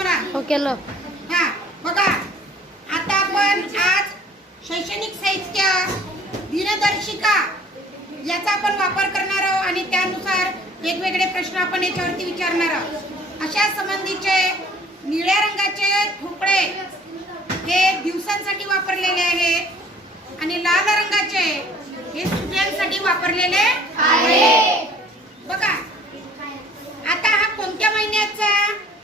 मला? हो केलं. हा बघा, आता आपण आज शैक्षणिक साहित्य दिनदर्शिका याचा आपण वापर करणार आहोत आणि त्यानुसार वेगवेगळे प्रश्न आपण याच्यावरती विचारणार आहोत. अशा संबंधीचे निळ्या रंगाचे ठोकळे हे दिवसांसाठी वापरलेले आहेत आणि लाल रंगाचे हे सुट्यांसाठी वापरलेले आहे. बघा, आता हा कोणत्या महिन्याचा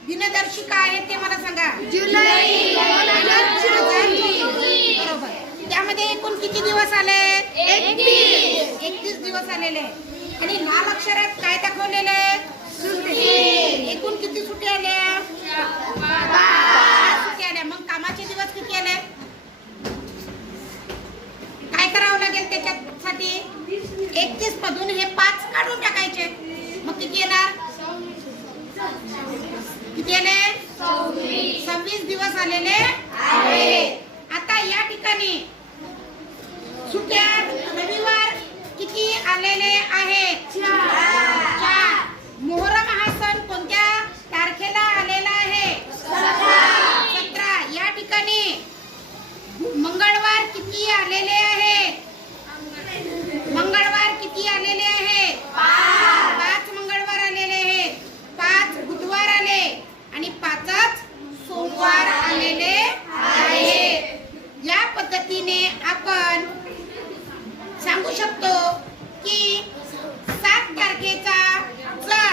दिनदर्शिका आहे ते मला सांगा. जुलै. बरोबर. त्यामध्ये एकूण किती दिवस आले? 31 दिवस आलेले. आणि लाल अक्षरात काय दाखवलेले? सुट्टी. एकूण किती सुट्टी आल्या? 5 सुट्टी आल्या. मग कामाचे दिवस किती आले? काय करावं लागेल त्याच्यासाठी? 31 मधून हे 5 काढून टाकायचे. मग किती येणार? किती आले? 26 दिवस आलेले आहेत. आता या ठिकाणी सुट्ट्यात रविवार किती आलेले आहेत? 4. मोहरम हा सण कोणत्या तारखेला आलेला आहे? 17. या ठिकाणी मंगळवार किती आलेले आहे? मंगळवार किती आलेले आहे? 5 मंगळवार आलेले आहेत. 5 बुधवार आले आणि 5च सोमवार आलेले आहेत. या पद्धतीने आपण सांगू शकतो की 7 तारखेचा जर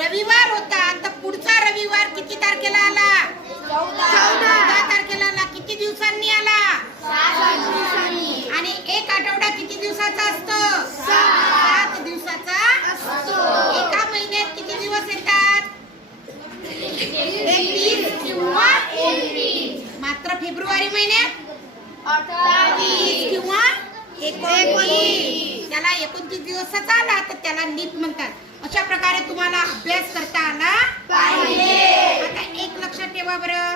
रविवार होता तर पुढचा रविवार किती तारखेला आला? 14 तारखेला आला. किती दिवसांनी आला? 7 दिवसांनी. आणि एक आठवडा किती दिवसाचा असतो? 7 दिवसाचा असतो. एका महिन्यात किती दिवस येतात? 31 किंवा 29. मात्र फेब्रुवारी महिन्यात 28 किंवा 29. त्याला 29 दिवसाचा आला तर त्याला लीप म्हणतात. अशा प्रकारे तुम्हाला अभ्यास करता आला पाहिजे. आता एक लक्षात ठेवा बरं.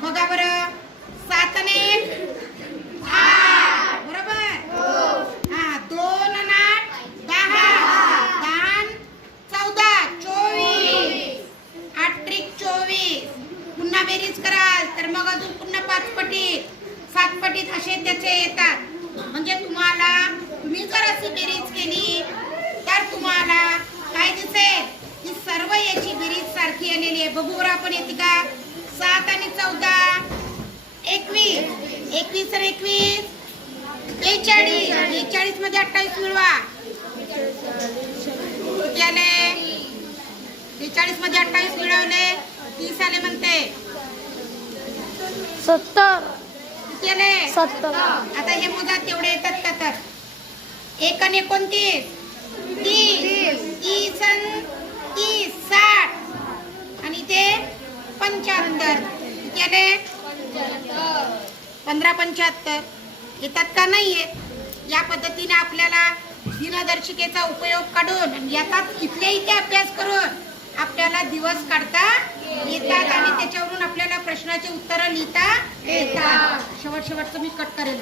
बघा बरं, 7 ने 8 बरोबर. हा, 2 आणि 8 10, 10 14 24, 8 त्रिक 24. पुन्हा बेरीज कराल तर मग अजून पुन्हा 5 पटीत 7 पटीत असे त्याचे येतात. म्हणजे तुम्ही जर अशी बेरीज केली तर तुम्हाला काय दिसेल की सर्व याची बेरीज सारखी आलेली आहे. बघू बरं आपण येते का? 7 आणि 14 21, 21 आणि 21 42. 42 मध्ये 28 मिळवा. किती आले? 42 मध्ये 28 मिळवले 30 आले म्हणते. 70. किती आले? 70. आता हे मोजा तेवढे येतात का? तर 1 आणि 29 30, 30 आणि 30 60 आणि ते 75. किती आले? 15 75 येतात का? नाही येत. या पद्धतीने आपल्याला दिनदर्शिकेचा उपयोग काढून याचा इथल्या इथे अभ्यास करून आपल्याला दिवस काढता येतात आणि त्याच्यावरून आपल्याला प्रश्नाचे उत्तर लिहिता येतात. शेवटचं मी कट करेल.